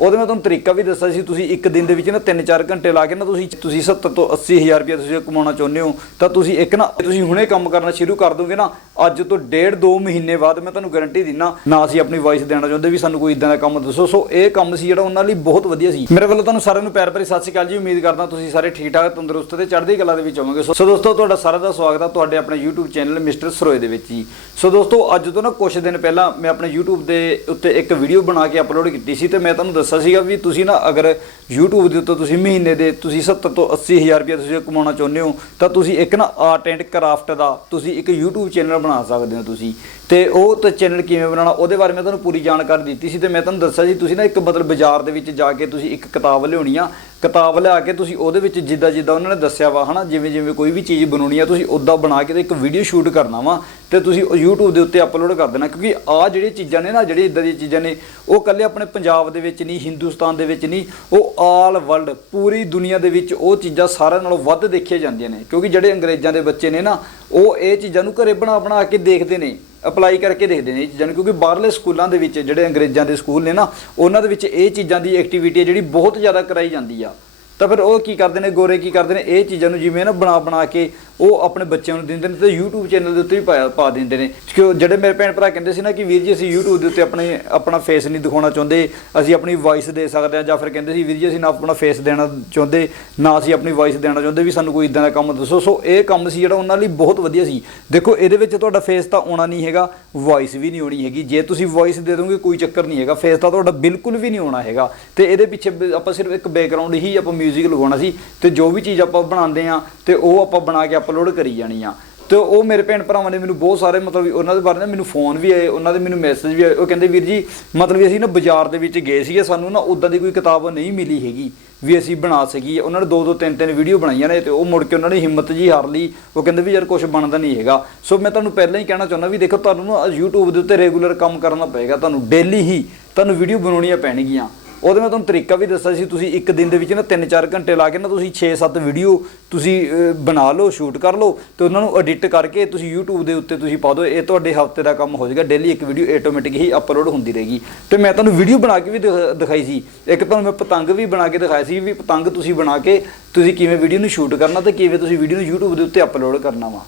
ਉਹਦੇ ਮੈਂ ਤੁਹਾਨੂੰ ਤਰੀਕਾ ਵੀ ਦੱਸਿਆ ਸੀ, ਤੁਸੀਂ ਇੱਕ ਦਿਨ ਦੇ ਵਿੱਚ ਨਾ 3-4 ਘੰਟੇ ਲਾ ਕੇ ਨਾ ਤੁਸੀਂ ਤੁਸੀਂ 70 ਤੋਂ 80 ਹਜ਼ਾਰ ਰੁਪਏ ਤੁਸੀਂ ਕਮਾਉਣਾ ਚਾਹੁੰਦੇ ਹੋ, ਤਾਂ ਤੁਸੀਂ ਇੱਕ ਨਾ, ਤੁਸੀਂ ਹੁਣੇ ਕੰਮ ਕਰਨਾ ਸ਼ੁਰੂ ਕਰ ਦੋਗੇ ਨਾ ਅੱਜ ਤੋਂ ਡੇਢ ਦੋ ਮਹੀਨੇ ਬਾਅਦ ਮੈਂ ਤੁਹਾਨੂੰ ਗਾਰੰਟੀ ਦਿੰਨਾ, ਨਾ ਅਸੀਂ ਆਪਣੀ ਵਾਇਸ ਦੇਣਾ ਚਾਹੁੰਦੇ ਵੀ ਸਾਨੂੰ ਕੋਈ ਇਦਾਂ ਦਾ ਕੰਮ ਦੱਸੋ। ਸੋ ਇਹ ਕੰਮ ਸੀ ਜਿਹੜਾ ਉਹਨਾਂ ਲਈ ਬਹੁਤ ਵਧੀਆ ਸੀ। ਮੇਰੇ ਵੱਲੋਂ ਤੁਹਾਨੂੰ ਸਾਰਿਆਂ ਨੂੰ ਪਿਆਰ ਭਰੀ ਸਤਿ ਸ਼੍ਰੀ ਅਕਾਲ ਜੀ। ਉਮੀਦ ਕਰਦਾ ਤੁਸੀਂ ਸਾਰੇ ਠੀਕ ਠਾਕ ਤੰਦਰੁਸਤ ਤੇ ਚੜ੍ਹਦੀ ਕਲਾ ਦੇ ਵਿੱਚ ਹੋਵੋਗੇ। ਸੋ ਸੋ ਦੋਸਤੋ, ਤੁਹਾਡਾ ਸਾਰਿਆਂ ਦਾ ਸਵਾਗਤ ਹੈ ਤੁਹਾਡੇ ਆਪਣੇ YouTube ਚੈਨਲ ਮਿਸਟਰ ਸਰੋਏ ਦੇ ਵਿੱਚ ਜੀ। ਸੋ ਦੋਸਤੋ, ਅੱਜ ਤੋਂ ਨਾ ਕੁਝ ਦਿਨ ਪਹਿਲਾਂ ਮੈਂ ਆਪਣੇ YouTube ਦੇ ਉੱਤੇ ਇੱਕ ਵੀਡੀਓ ਬਣਾ ਕੇ ਅਪਲੋਡ ਕੀਤੀ ਸੀ ਤੇ ਮੈਂ ਤੁਹਾਨੂੰ ਦੱਸਿਆ ਸੀਗਾ ਵੀ ਤੁਸੀਂ ਨਾ ਅਗਰ YouTube ਦੇ ਉੱਤੇ ਤੁਸੀਂ ਮਹੀਨੇ ਦੇ ਤੁਸੀਂ 70 ਤੋਂ 80 ਹਜ਼ਾਰ ਰੁਪਏ ਤੁਸੀਂ ਕਮਾਉਣਾ ਚਾਹੁੰਦੇ ਹੋ, ਤਾਂ ਤੁਸੀਂ ਇੱਕ ਨਾ ਆਰਟ ਐਂਡ ਕਰਾਫਟ ਦਾ ਤੁਸੀਂ ਇੱਕ YouTube ਚੈਨਲ ਬਣਾ ਸਕਦੇ ਹੋ ਤੁਸੀਂ। ਤੇ ਉਹ ਤੇ ਚੈਨਲ ਕਿਵੇਂ ਬਣਾਉਣਾ, ਉਹਦੇ ਬਾਰੇ ਮੈਂ ਤੁਹਾਨੂੰ ਪੂਰੀ ਜਾਣਕਾਰੀ ਦਿੱਤੀ ਸੀ ਤੇ ਮੈਂ ਤੁਹਾਨੂੰ ਦੱਸਿਆ ਸੀ, ਤੁਸੀਂ ਨਾ ਇੱਕ ਮਤਲਬ ਬਾਜ਼ਾਰ ਦੇ ਵਿੱਚ ਜਾ ਕੇ ਤੁਸੀਂ ਇੱਕ ਕਿਤਾਬ ਲਿਆਉਣੀ ਆ ਕਿਤਾਬ ਲਿਆ ਕੇ ਤੁਸੀਂ ਉਹਦੇ ਵਿੱਚ ਜਿੱਦਾਂ ਜਿੱਦਾਂ ਉਹਨਾਂ ਨੇ ਦੱਸਿਆ ਵਾ, ਹਨਾ, ਜਿਵੇਂ ਜਿਵੇਂ ਕੋਈ ਵੀ ਚੀਜ਼ ਬਣਾਉਣੀ ਆ, ਤੁਸੀਂ ਉਦਾਂ ਬਣਾ ਕੇ ਤੇ ਇੱਕ ਵੀਡੀਓ ਸ਼ੂਟ ਕਰਨਾ ਵਾ ਤੇ ਤੁਸੀਂ ਉਹ YouTube ਦੇ ਉੱਤੇ ਅਪਲੋਡ ਕਰ ਦੇਣਾ, ਕਿਉਂਕਿ ਆ ਜਿਹੜੀਆਂ ਚੀਜ਼ਾਂ ਨੇ ਨਾ ਜਿਹੜੀ ਇਦਾਂ ਦੀਆਂ ਚੀਜ਼ਾਂ ਨੇ, ਉਹ ਕੱਲੇ ਆਪਣੇ ਪੰਜਾਬ ਦੇ ਵਿੱਚ ਨਹੀਂ, ਹਿੰਦੁਸਤਾਨ ਦੇ ਵਿੱਚ ਨਹੀਂ, ਉਹ ਆਲ ਵਰਲਡ, ਪੂਰੀ ਦੁਨੀਆ ਦੇ ਵਿੱਚ ਉਹ ਚੀਜ਼ਾਂ ਸਾਰਿਆਂ ਨਾਲੋਂ ਵੱਧ ਦੇਖੀਆਂ ਜਾਂਦੀਆਂ ਨੇ, ਕਿਉਂਕਿ ਜਿਹੜੇ ਅੰਗਰੇਜ਼ਾਂ ਦੇ ਬੱਚੇ ਨੇ ਨਾ, ਉਹ ਇਹ ਚੀਜ਼ਾਂ ਨੂੰ ਘਰੇ ਬਣਾ ਬਣਾ ਕੇ ਦੇਖਦੇ ਨੇ। ਅਪਲਾਈ ਕਰਕੇ ਦੇਖਦੇ ਨੇ ਇਹ ਚੀਜ਼ਾਂ ਨੂੰ, ਕਿਉਂਕਿ ਬਾਹਰਲੇ ਸਕੂਲਾਂ ਦੇ ਵਿੱਚ ਜਿਹੜੇ ਅੰਗਰੇਜ਼ਾਂ ਦੇ ਸਕੂਲ ਨੇ ਨਾ, ਉਹਨਾਂ ਦੇ ਵਿੱਚ ਇਹ ਚੀਜ਼ਾਂ ਦੀ ਐਕਟੀਵਿਟੀ ਹੈ ਜਿਹੜੀ ਬਹੁਤ ਜ਼ਿਆਦਾ ਕਰਾਈ ਜਾਂਦੀ ਆ। ਤਾਂ ਫਿਰ ਉਹ ਕੀ ਕਰਦੇ ਨੇ, ਗੋਰੇ ਕੀ ਕਰਦੇ ਨੇ, ਇਹ ਚੀਜ਼ਾਂ ਨੂੰ ਜਿਵੇਂ ਨਾ ਬਣਾ ਬਣਾ ਕੇ ਉਹ ਆਪਣੇ ਬੱਚਿਆਂ ਨੂੰ ਦਿੰਦੇ ਨੇ ਤੇ YouTube ਚੈਨਲ ਦੇ ਉੱਤੇ ਵੀ ਪਾਇਆ ਪਾ ਦਿੰਦੇ ਨੇ। ਕਿਉਂ ਜਿਹੜੇ ਮੇਰੇ ਭੈਣ ਭਰਾ ਕਹਿੰਦੇ ਸੀ ਨਾ ਕਿ ਵੀਰ ਜੀ ਅਸੀਂ YouTube ਦੇ ਉੱਤੇ ਆਪਣੇ, ਆਪਣਾ ਫੇਸ ਨਹੀਂ ਦਿਖਾਉਣਾ ਚਾਹੁੰਦੇ, ਅਸੀਂ ਆਪਣੀ ਵਾਇਸ ਦੇ ਸਕਦੇ ਹਾਂ ਜਾਂ ਫਿਰ ਕਹਿੰਦੇ ਸੀ, ਵੀਰ ਜੀ ਅਸੀਂ ਨਾ ਆਪਣਾ ਫੇਸ ਦੇਣਾ ਚਾਹੁੰਦੇ, ਨਾ ਅਸੀਂ ਆਪਣੀ ਵਾਇਸ ਦੇਣਾ ਚਾਹੁੰਦੇ ਵੀ ਸਾਨੂੰ ਕੋਈ ਇਦਾਂ ਦਾ ਕੰਮ ਦੱਸੋ। ਸੋ ਇਹ ਕੰਮ ਸੀ ਜਿਹੜਾ ਉਹਨਾਂ ਲਈ ਬਹੁਤ ਵਧੀਆ ਸੀ। ਦੇਖੋ, ਇਹਦੇ ਵਿੱਚ ਤੁਹਾਡਾ ਫੇਸ ਤਾਂ ਆਉਣਾ ਨਹੀਂ ਹੈਗਾ। ਵਾਇਸ ਵੀ ਨਹੀਂ ਆਉਣੀ ਹੈਗੀ। ਜੇ ਤੁਸੀਂ ਵਾਇਸ ਦੇ ਦੋਗੇ, ਕੋਈ ਚੱਕਰ ਨਹੀਂ ਹੈਗਾ। ਫੇਸ ਤਾਂ ਤੁਹਾਡਾ ਬਿਲਕੁਲ ਵੀ ਨਹੀਂ ਆਉਣਾ ਹੈਗਾ। ਤੇ ਇਹਦੇ ਪਿੱਛੇ ਬ- ਆਪਾਂ ਸਿਰਫ ਇੱਕ ਬੈਕਗ੍ਰਾਉਂਡ ਹੀ ਆਪਾਂ 뮤직 ਲਗਾਉਣਾ ਸੀ। ਤੇ ਜੋ ਵੀ ਚੀਜ਼ ਆਪਾਂ ਬਣਾਉਂਦੇ ਆ ਤੇ ਉਹ ਆਪਾਂ ਬਣਾ ਕੇ ਅਪਲੋਡ ਕਰੀ ਜਾਣੀ ਆ। ਤੇ ਉਹ ਮੇਰੇ ਭੈਣ ਭਰਾਵਾਂ ਨੇ ਮੈਨੂੰ ਬਹੁਤ ਸਾਰੇ ਮਤਲਬ ਉਹਨਾਂ ਦੇ ਬਾਰੇ ਨਾ ਮੈਨੂੰ ਫੋਨ ਵੀ ਆਏ, ਉਹਨਾਂ ਦੇ ਮੈਨੂੰ ਮੈਸੇਜ ਵੀ ਆਏ। ਉਹ ਕਹਿੰਦੇ, ਵੀਰ ਜੀ, ਮਤਲਬ ਵੀ ਅਸੀਂ ਨਾ ਬਾਜ਼ਾਰ ਦੇ ਵਿੱਚ ਗਏ ਸੀਗੇ, ਸਾਨੂੰ ਨਾ ਉਦਾਂ ਦੀ ਕੋਈ ਕਿਤਾਬ ਨਹੀਂ ਮਿਲੀ ਹੈਗੀ। ਵੀ ਅਸੀਂ ਬਣਾ ਸਕੀਏ। ਉਹਨਾਂ ਨੇ ਦੋ ਦੋ ਤਿੰਨ ਤਿੰਨ ਵੀਡੀਓ ਬਣਾਈਆਂ ਨੇ ਤੇ ਉਹ ਮੁੜ ਕੇ ਉਹਨਾਂ ਨੇ ਹਿੰਮਤ ਜੀ ਹਾਰ ਲਈ। ਉਹ ਕਹਿੰਦੇ ਵੀ ਯਾਰ ਕੁਝ ਬਣਦਾ ਨਹੀਂ ਹੈਗਾ। ਸੋ ਮੈਂ ਤੁਹਾਨੂੰ ਪਹਿਲਾਂ ਹੀ ਕਹਿਣਾ ਚਾਹੁੰਦਾ ਵੀ ਦੇਖੋ, ਤੁਹਾਨੂੰ ਨਾ YouTube ਦੇ ਉੱਤੇ ਰੈਗੂਲਰ ਕੰਮ ਕਰਨਾ ਪਏਗਾ। ਤੁਹਾਨੂੰ ਡੇਲੀ ਹੀ ਤੁਹਾਨੂੰ ਵੀਡੀਓ ਬਣਾਉਣੀਆਂ ਪੈਣਗੀਆਂ। ਉਹਦੇ ਮੈਂ ਤੁਹਾਨੂੰ ਤਰੀਕਾ ਵੀ ਦੱਸਿਆ ਸੀ, ਤੁਸੀਂ ਇੱਕ ਦਿਨ ਦੇ ਵਿੱਚ ਨਾ 3-4 ਘੰਟੇ ਲਾ ਕੇ ਨਾ ਤੁਸੀਂ 6-7 ਵੀਡੀਓ ਤੁਸੀਂ ਬਣਾ ਲਓ ਸ਼ੂਟ ਕਰ ਲਓ ਤੇ ਉਹਨਾਂ ਨੂੰ ਐਡਿਟ ਕਰਕੇ ਤੁਸੀਂ YouTube ਦੇ ਉੱਤੇ ਤੁਸੀਂ ਪਾ ਦਿਓ। ਇਹ ਤੁਹਾਡੇ ਹਫ਼ਤੇ ਦਾ ਕੰਮ ਹੋ ਜਾਏਗਾ। ਡੇਲੀ ਇੱਕ ਵੀਡੀਓ ਆਟੋਮੈਟਿਕ ਹੀ ਅਪਲੋਡ ਹੁੰਦੀ ਰਹੇਗੀ। ਤੇ ਮੈਂ ਤੁਹਾਨੂੰ ਵੀਡੀਓ ਬਣਾ ਕੇ ਵੀ ਦਿਖਾ- ਦਿਖਾਈ ਸੀ। ਇੱਕ ਤੁਹਾਨੂੰ ਮੈਂ ਪਤੰਗ ਵੀ ਬਣਾ ਕੇ ਦਿਖਾਇਆ ਸੀ ਵੀ ਪਤੰਗ ਤੁਸੀਂ ਬਣਾ ਕੇ ਤੁਸੀਂ ਕਿਵੇਂ ਵੀਡੀਓ ਨੂੰ ਸ਼ੂਟ ਕਰਨਾ ਤੇ ਕਿਵੇਂ ਤੁਸੀਂ ਵੀਡੀਓ ਨੂੰ YouTube ਦੇ ਉੱਤੇ ਅਪਲੋਡ ਕਰਨਾ ਵਾ।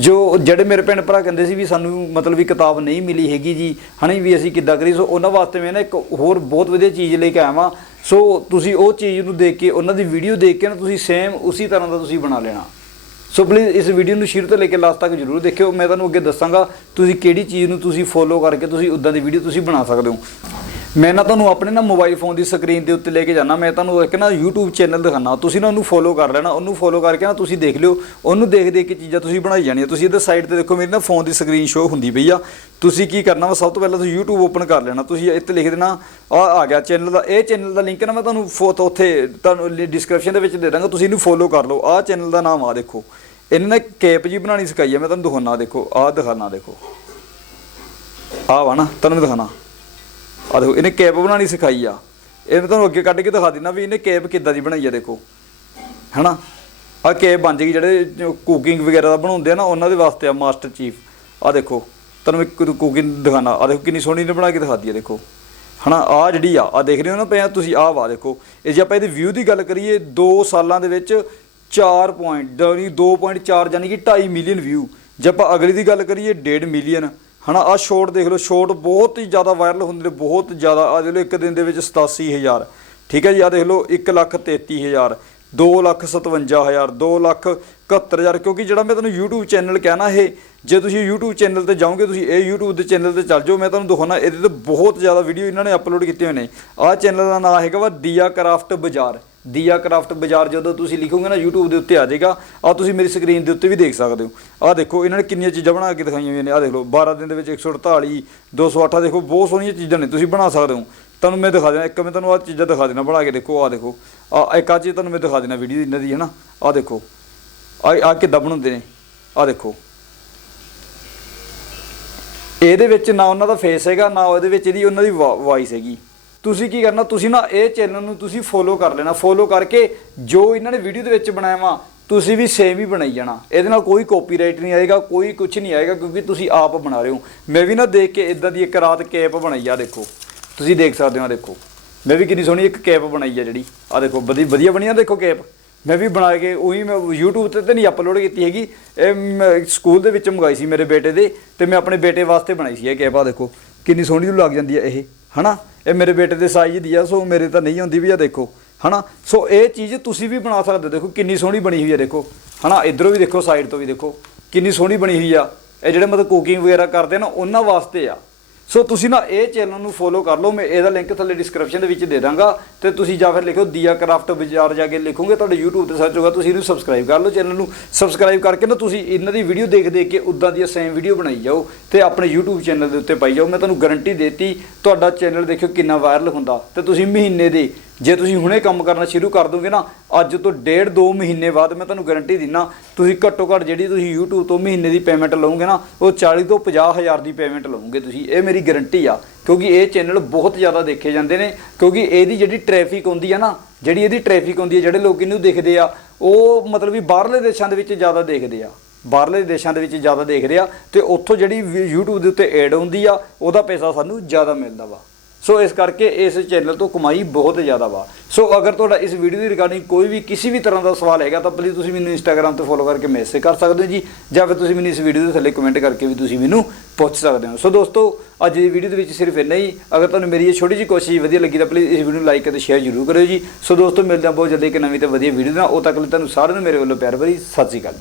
ਜੋ ਜਿਹੜੇ ਮੇਰੇ ਭੈਣ ਭਰਾ ਕਹਿੰਦੇ ਸੀ ਵੀ ਸਾਨੂੰ ਮਤਲਬ ਵੀ ਕਿਤਾਬ ਨਹੀਂ ਮਿਲੀ ਹੈਗੀ ਜੀ ਹਣੀ ਵੀ ਅਸੀਂ ਕਿੱਦਾਂ ਕਰੀ ਸੋ ਉਹਨਾਂ ਵਾਸਤੇ ਮੈਂ ਨਾ ਇੱਕ ਹੋਰ ਬਹੁਤ ਵਧੀਆ ਚੀਜ਼ ਲੈ ਕੇ ਆਇਆ ਵਾਂ ਸੋ ਤੁਸੀਂ ਉਹ ਚੀਜ਼ ਨੂੰ ਦੇਖ ਕੇ, ਉਹਨਾਂ ਦੀ ਵੀਡੀਓ ਦੇਖ ਕੇ ਨਾ ਤੁਸੀਂ ਸੇਮ ਉਸੇ ਤਰ੍ਹਾਂ ਦਾ ਤੁਸੀਂ ਬਣਾ ਲੈਣਾ। ਸੋ ਪਲੀਜ਼ ਇਸ ਵੀਡੀਓ ਨੂੰ ਸ਼ੁਰੂ ਤੋਂ ਲੈ ਕੇ ਲਾਸਟ ਤੱਕ ਜਰੂਰ ਦੇਖਿਓ। ਮੈਂ ਤੁਹਾਨੂੰ ਅੱਗੇ ਦੱਸਾਂਗਾ, ਤੁਸੀਂ ਕਿਹੜੀ ਚੀਜ਼ ਨੂੰ ਤੁਸੀਂ ਫੋਲੋ ਕਰਕੇ ਤੁਸੀਂ ਉਦਾਂ ਦੀ ਵੀਡੀਓ ਤੁਸੀਂ ਬਣਾ ਸਕਦੇ ਹੋ। ਮੈਂ ਨਾ ਤੁਹਾਨੂੰ ਆਪਣੇ ਨਾ ਮੋਬਾਈਲ ਫੋਨ ਦੀ ਸਕਰੀਨ ਦੇ ਉੱਤੇ ਲੈ ਕੇ ਜਾਣਾ ਮੈਂ ਤੁਹਾਨੂੰ ਇੱਕ ਨਾ YouTube ਚੈਨਲ ਦਿਖਾਣਾ ਤੁਸੀਂ ਨਾ ਉਹਨੂੰ ਫੋਲੋ ਕਰ ਲੈਣਾ, ਉਹਨੂੰ ਫੋਲੋ ਕਰਕੇ ਨਾ ਤੁਸੀਂ ਦੇਖ ਲਿਓ, ਉਹਨੂੰ ਦੇਖ ਦੇਖ ਕੇ ਚੀਜ਼ਾਂ ਤੁਸੀਂ ਬਣਾਈ ਜਾਣੀਆਂ। ਤੁਸੀਂ ਇੱਧਰ ਸਾਈਡ ਤੇ ਦੇਖੋ, ਮੇਰੀ ਨਾ ਫੋਨ ਦੀ ਸਕਰੀਨ ਸ਼ੋ ਹੁੰਦੀ ਪਈ ਆ। ਤੁਸੀਂ ਕੀ ਕਰਨਾ ਵਾ, ਸਭ ਤੋਂ ਪਹਿਲਾਂ ਤੁਸੀਂ YouTube ਓਪਨ ਕਰ ਲੈਣਾ। ਤੁਸੀਂ ਇੱਥੇ ਲਿਖ ਦੇਣਾ, ਆ ਆ ਗਿਆ ਚੈਨਲ ਦਾ। ਇਹ ਚੈਨਲ ਦਾ ਲਿੰਕ ਨਾ ਮੈਂ ਤੁਹਾਨੂੰ ਫੋਟੋ ਉੱਥੇ ਤੁਹਾਨੂੰ ਡਿਸਕ੍ਰਿਪਸ਼ਨ ਦੇ ਵਿੱਚ ਦੇ ਦਾਂਗਾ। ਤੁਸੀਂ ਇਹਨੂੰ ਫੋਲੋ ਕਰ ਲਓ। ਆਹ ਚੈਨਲ ਦਾ ਨਾਮ ਆ ਦੇਖੋ। ਇਹਨੇ ਨਾ ਕੈਪ ਜੀ ਬਣਾਉਣੀ ਸਿਖਾਈ ਆ। ਮੈਂ ਤੁਹਾਨੂੰ ਦਿਖਾਉਣਾ ਦੇਖੋ। ਆਹ ਦਿਖਾਣਾ ਦੇਖੋ। ਆਹ ਵਾ ਨਾ, ਤੁਹਾਨੂੰ ਦਿਖਾਣਾ ਆ ਦੇਖੋ, ਇਹਨੇ ਕੈਪ ਬਣਾਉਣੀ ਸਿਖਾਈ ਆ। ਇਹ ਮੈਂ ਤੁਹਾਨੂੰ ਅੱਗੇ ਕੱਢ ਕੇ ਦਿਖਾ ਦਿੰਦਾ ਵੀ ਇਹਨੇ ਕੈਪ ਕਿੱਦਾਂ ਦੀ ਬਣਾਈ ਆ, ਦੇਖੋ। ਹੈਨਾ? ਆ ਕੈਪ ਬਣ ਜੇਗੀ, ਜਿਹੜੇ ਕੁਕਿੰਗ ਵਗੈਰਾ ਦਾ ਬਣਾਉਂਦੇ ਆ ਨਾ, ਉਹਨਾਂ ਦੇ ਵਾਸਤੇ ਆ ਮਾਸਟਰ ਚੀਫ ਆ ਦੇਖੋ, ਤੁਹਾਨੂੰ ਇੱਕ ਕੁਕਿੰਗ ਦਿਖਾਣਾ ਆ ਦੇਖੋ, ਕਿੰਨੀ ਸੋਹਣੀ ਨੇ ਬਣਾ ਕੇ ਦਿਖਾਤੀ ਆ, ਦੇਖੋ। ਹਨਾ? ਆ ਜਿਹੜੀ ਆ ਆ ਦੇਖ ਰਹੇ ਹੋ ਨਾ ਪਿਆ ਤੁਸੀਂ ਆ ਵਾ ਦੇਖੋ। ਇਹ ਜੇ ਆਪਾਂ ਇਹਦੇ ਵਿਊ ਦੀ ਗੱਲ ਕਰੀਏ 2 ਸਾਲਾਂ ਦੇ ਵਿੱਚ 4 ਪੁਆਇੰਟ ਯਾਨੀ 2.4 ਯਾਨੀ ਕਿ 2.5 ਮਿਲੀਅਨ ਵਿਊ ਜੇ ਆਪਾਂ ਅਗਲੀ ਦੀ ਗੱਲ ਕਰੀਏ 1.5 ਮਿਲੀਅਨ ਹਨਾ ਆ ਸ਼ਾਰਟ ਦੇਖ ਲਓ ਸ਼ਾਰਟ ਬਹੁਤ ਹੀ ਜ਼ਿਆਦਾ ਵਾਇਰਲ ਹੁੰਦੇ ਨੇ, ਬਹੁਤ ਜ਼ਿਆਦਾ ਆ ਦੇਖ ਲਓ, ਇੱਕ ਦਿਨ ਦੇ ਵਿੱਚ 87000 ਠੀਕ ਹੈ ਜੀ ਆ ਦੇਖ ਲਓ 133000 257000 271000 ਕਿਉਂਕਿ ਜਿਹੜਾ ਮੈਂ ਤੁਹਾਨੂੰ YouTube ਚੈਨਲ ਕਹਿਣਾ ਇਹ, ਜੇ ਤੁਸੀਂ YouTube ਚੈਨਲ ਤੇ ਜਾਓਗੇ, ਤੁਸੀਂ ਇਹ YouTube ਦੇ ਚੈਨਲ ਤੇ ਚੱਲ ਜਾਓ, ਮੈਂ ਤੁਹਾਨੂੰ ਦਿਖਾਉਣਾ, ਇਹਦੇ ਤੇ ਬਹੁਤ ਜ਼ਿਆਦਾ ਵੀਡੀਓ ਇਹਨਾਂ ਨੇ ਅਪਲੋਡ ਕੀਤੇ ਹੋਏ ਨੇ। ਆਹ ਚੈਨਲ ਦਾ ਨਾਮ ਹੈਗਾ ਵਾ ਦੀਆ ਕਰਾਫਟ ਬਾਜ਼ਾਰ। ਦੀਆ ਕਰਾਫਟ ਬਾਜ਼ਾਰ ਜਦੋਂ ਤੁਸੀਂ ਲਿਖੋਗੇ ਨਾ YouTube ਦੇ ਉੱਤੇ ਆ ਜਾਏਗਾ। ਆ ਤੁਸੀਂ ਮੇਰੀ ਸਕਰੀਨ ਦੇ ਉੱਤੇ ਵੀ ਦੇਖ ਸਕਦੇ ਹੋ। ਆਹ ਦੇਖੋ, ਇਹਨਾਂ ਨੇ ਕਿੰਨੀਆਂ ਚੀਜ਼ਾਂ ਬਣਾ ਕੇ ਦਿਖਾਈਆਂ ਹੋਈਆਂ ਨੇ। ਆਹ ਦੇਖ ਲਓ 12 ਦਿਨ ਦੇ ਵਿੱਚ 148 208 ਦੇਖੋ, ਬਹੁਤ ਸੋਹਣੀਆਂ ਚੀਜ਼ਾਂ ਨੇ। ਤੁਸੀਂ ਬਣਾ ਸਕਦੇ ਹੋ। ਤੁਹਾਨੂੰ ਮੈਂ ਦਿਖਾ ਦੇਣਾ ਇੱਕ ਮੈਂ ਤੁਹਾਨੂੰ ਆਹ ਚੀਜ਼ਾਂ ਦਿਖਾ ਦੇਣਾ ਬਣਾ ਕੇ ਦੇਖੋ, ਆਹ ਦੇਖੋ। ਆ ਇੱਕ ਆ ਚੀਜ਼ ਤੁਹਾਨੂੰ ਮੈਂ ਦਿਖਾ ਦੇਣਾ ਵੀਡੀਓ ਇਹਨਾਂ ਦੀ, ਹੈ ਨਾ? ਆਹ ਦੇਖੋ। ਆ ਆ ਕਿੱਦਾਂ ਬਣਾਉਂਦੇ ਨੇ? ਆਹ ਦੇਖੋ। ਇਹਦੇ ਵਿੱਚ ਨਾ ਉਹਨਾਂ ਦਾ ਫੇਸ ਹੈਗਾ, ਨਾ ਉਹਦੇ ਵਿੱਚ ਇਹਦੀ ਉਹਨਾਂ ਦੀ ਵਾਇਸ ਹੈਗੀ। ਤੁਸੀਂ ਕੀ ਕਰਨਾ, ਤੁਸੀਂ ਨਾ ਇਹ ਚੈਨਲ ਨੂੰ ਤੁਸੀਂ ਫੋਲੋ ਕਰ ਲੈਣਾ ਫੋਲੋ ਕਰਕੇ ਜੋ ਇਹਨਾਂ ਨੇ ਵੀਡੀਓ ਦੇ ਵਿੱਚ ਬਣਾਇਆ ਵਾ, ਤੁਸੀਂ ਵੀ ਸੇਮ ਹੀ ਬਣਾਈ ਜਾਣਾ। ਇਹਦੇ ਨਾਲ ਕੋਈ ਕਾਪੀਰਾਈਟ ਨਹੀਂ ਆਏਗਾ, ਕੋਈ ਕੁਝ ਨਹੀਂ ਆਏਗਾ, ਕਿਉਂਕਿ ਤੁਸੀਂ ਆਪ ਬਣਾ ਰਹੇ ਹੋ। ਮੈਂ ਵੀ ਨਾ ਦੇਖ ਕੇ ਇਦਾਂ ਦੀ ਇੱਕ ਰਾਤ ਕੈਪ ਬਣਾਈ ਆ, ਦੇਖੋ। ਤੁਸੀਂ ਦੇਖ ਸਕਦੇ ਹੋ ਆਹ ਦੇਖੋ। ਮੈਂ ਵੀ ਕਿੰਨੀ ਸੋਹਣੀ ਇੱਕ ਕੈਪ ਬਣਾਈ ਆ ਜਿਹੜੀ। ਆ ਦੇਖੋ ਵਧੀਆ ਵਧੀਆ ਬਣੀ ਆ, ਦੇਖੋ ਕੈਪ। ਮੈਂ ਵੀ ਬਣਾ ਕੇ ਉਹੀ ਮੈਂ YouTube ਤੇ ਤੇ ਨਹੀਂ ਅਪਲੋਡ ਕੀਤੀ ਹੈਗੀ। ਇਹ ਮੈਂ ਸਕੂਲ ਦੇ ਵਿੱਚ ਮੰਗਾਈ ਸੀ ਮੇਰੇ ਬੇਟੇ ਦੇ, ਤੇ ਮੈਂ ਆਪਣੇ ਬੇਟੇ ਵਾਸਤੇ ਬਣਾਈ ਸੀ ਇਹ ਕੈਪ, ਆ ਦੇਖੋ। ਕਿੰਨੀ ਸੋਹਣੀ ਨੂੰ ਲੱਗ ਜਾਂਦੀ ਆ ਇਹ। ਹਨਾ? ਇਹ ਮੇਰੇ ਬੇਟੇ ਦੇ ਸਾਈਜ਼ ਦੀ ਆ, ਸੋ ਮੇਰੇ ਤਾਂ ਨਹੀਂ ਹੁੰਦੀ ਵੀ ਆ, ਦੇਖੋ। ਹਨਾ? ਸੋ ਇਹ ਚੀਜ਼ ਤੁਸੀਂ ਵੀ ਬਣਾ ਸਕਦੇ ਹੋ ਦੇਖੋ ਕਿੰਨੀ ਸੋਹਣੀ ਬਣੀ ਹੋਈ ਆ, ਦੇਖੋ। ਹਨਾ? ਇਧਰੋਂ ਵੀ ਦੇਖੋ, ਸਾਈਡ ਤੋਂ ਵੀ ਦੇਖੋ। ਕਿੰਨੀ ਸੋਹਣੀ ਬਣੀ ਹੋਈ ਆ। ਇਹ ਜਿਹੜੇ ਮਤਲਬ ਕੁਕਿੰਗ ਵਗੈਰਾ ਕਰਦੇ ਆ ਨਾ, ਉਹਨਾਂ ਵਾਸਤੇ ਆ। ਸੋ ਤੁਸੀਂ ਨਾ ਇਹ ਚੈਨਲ ਨੂੰ ਫੋਲੋ ਕਰ ਲਓ, ਮੈਂ ਇਹਦਾ ਲਿੰਕ ਥੱਲੇ ਡਿਸਕ੍ਰਿਪਸ਼ਨ ਦੇ ਵਿੱਚ ਦੇ ਦਾਂਗਾ, ਤੇ ਤੁਸੀਂ ਜਾਂ ਫਿਰ ਲਿਖੋ ਦੀਆ ਕਰਾਫਟ ਬਾਜ਼ਾਰ ਜਾ ਕੇ ਲਿਖੋਗੇ, ਤੁਹਾਡੇ YouTube ਤੇ ਸਰਚ ਹੋਗਾ ਤੁਸੀਂ ਇਹਨੂੰ ਸਬਸਕ੍ਰਾਈਬ ਕਰ ਲਓ ਚੈਨਲ ਨੂੰ। ਸਬਸਕ੍ਰਾਈਬ ਕਰਕੇ ਨਾ ਤੁਸੀਂ ਇਹਨਾਂ ਦੀ ਵੀਡੀਓ ਦੇਖ ਦੇਖ ਕੇ ਉਦਾਂ ਦੀਆਂ ਸੇਮ ਵੀਡੀਓ ਬਣਾਈ ਜਾਓ ਤੇ ਆਪਣੇ YouTube ਚੈਨਲ ਦੇ ਉੱਤੇ ਪਾਈ ਜਾਓ। ਮੈਂ ਤੁਹਾਨੂੰ ਗਾਰੰਟੀ ਦੇਤੀ, ਤੁਹਾਡਾ ਚੈਨਲ ਦੇਖਿਓ ਕਿੰਨਾ ਵਾਇਰਲ ਹੁੰਦਾ। ਤੇ ਤੁਸੀਂ ਮਹੀਨੇ ਦੇ ਜੇ ਤੁਸੀਂ ਹੁਣੇ ਕੰਮ ਕਰਨਾ ਸ਼ੁਰੂ ਕਰ ਦੋਗੇ ਨਾ, ਅੱਜ ਤੋਂ ਡੇਢ ਦੋ ਮਹੀਨੇ ਬਾਅਦ ਮੈਂ ਤੁਹਾਨੂੰ ਗਾਰੰਟੀ ਦਿੰਨਾ, ਤੁਸੀਂ ਘੱਟੋ ਘੱਟ ਜਿਹੜੀ ਤੁਸੀਂ YouTube ਤੋਂ ਮਹੀਨੇ ਦੀ ਪੇਮੈਂਟ ਲਓਗੇ ਨਾ, ਉਹ 40 ਤੋਂ 50 ਹਜ਼ਾਰ ਦੀ ਪੇਮੈਂਟ ਲਓਗੇ ਤੁਸੀਂ। ਇਹ ਮੇਰੀ ਗਾਰੰਟੀ ਆ, ਕਿਉਂਕਿ ਇਹ ਚੈਨਲ ਬਹੁਤ ਜ਼ਿਆਦਾ ਦੇਖੇ ਜਾਂਦੇ ਨੇ, ਕਿਉਂਕਿ ਇਹਦੀ ਜਿਹੜੀ ਟ੍ਰੈਫਿਕ ਹੁੰਦੀ ਆ ਨਾ, ਜਿਹੜੀ ਇਹਦੀ ਟ੍ਰੈਫਿਕ ਹੁੰਦੀ ਆ, ਜਿਹੜੇ ਲੋਕ ਇਹਨੂੰ ਦੇਖਦੇ ਆ, ਉਹ ਮਤਲਬ ਵੀ ਬਾਹਰਲੇ ਦੇਸ਼ਾਂ ਦੇ ਵਿੱਚ ਜ਼ਿਆਦਾ ਦੇਖਦੇ ਆ। ਬਾਹਰਲੇ ਦੇਸ਼ਾਂ ਦੇ ਵਿੱਚ ਜ਼ਿਆਦਾ ਦੇਖਦੇ ਆ, ਤੇ ਉੱਥੋਂ ਜਿਹੜੀ ਵੀ YouTube ਦੇ ਉੱਤੇ ਐਡ ਹੁੰਦੀ ਆ, ਉਹਦਾ ਪੈਸਾ ਸਾਨੂੰ ਜ਼ਿਆਦਾ ਮਿਲਦਾ ਵਾ। ਸੋ ਇਸ ਕਰਕੇ ਇਸ ਚੈਨਲ ਤੋਂ ਕਮਾਈ ਬਹੁਤ ਜ਼ਿਆਦਾ ਵਾ। ਸੋ ਅਗਰ ਤੁਹਾਡਾ ਇਸ ਵੀਡੀਓ ਦੀ ਰਿਗਾਰਡਿੰਗ ਕੋਈ ਵੀ ਕਿਸੇ ਵੀ ਤਰ੍ਹਾਂ ਦਾ ਸਵਾਲ ਹੈਗਾ, ਤਾਂ ਪਲੀਜ਼ ਤੁਸੀਂ ਮੈਨੂੰ ਇੰਸਟਾਗ੍ਰam ਤੇ ਫੋਲੋ ਕਰਕੇ ਮੈਸੇਜ ਕਰ ਸਕਦੇ ਹੋ ਜੀ, ਜਾਂ ਫਿਰ ਤੁਸੀਂ ਮੈਨੂੰ ਇਸ ਵੀਡੀਓ ਦੇ ਥੱਲੇ ਕਮੈਂਟ ਕਰਕੇ ਵੀ ਤੁਸੀਂ ਮੈਨੂੰ ਪੁੱਛ ਸਕਦੇ ਹੋ। ਸੋ ਦੋਸਤੋ, ਅੱਜ ਦੀ ਵੀਡੀਓ ਦੇ ਵਿੱਚ ਸਿਰਫ ਇੰਨਾ ਹੀ। ਅਗਰ ਤੁਹਾਨੂੰ ਮੇਰੀ ਇਹ ਛੋਟੀ ਜਿਹੀ ਕੋਸ਼ਿਸ਼ ਵਧੀਆ ਲੱਗੀ, ਤਾਂ ਪਲੀਜ਼ ਇਸ ਵੀਡੀਓ ਨੂੰ ਲਾਈਕ ਅਤੇ ਸ਼ੇਅਰ ਜ਼ਰੂਰ ਕਰਿਓ ਜੀ। ਸੋ ਦੋਸਤੋ, ਮਿਲਦੇ ਹਾਂ ਬਹੁਤ ਜਲਦੀ ਇੱਕ ਨਵੀਂ ਤੇ ਵਧੀਆ ਵੀਡੀਓ ਨਾਲ। ਉਹ ਤੱਕ ਲਈ ਤੁਹਾਨੂੰ ਸਾਰਿਆਂ ਨੂੰ ਮੇਰੇ ਵੱਲੋਂ ਪਿਆਰ ਭਰੀ ਸਤਿ ਸ਼੍ਰੀ ਅਕਾਲ ਜੀ।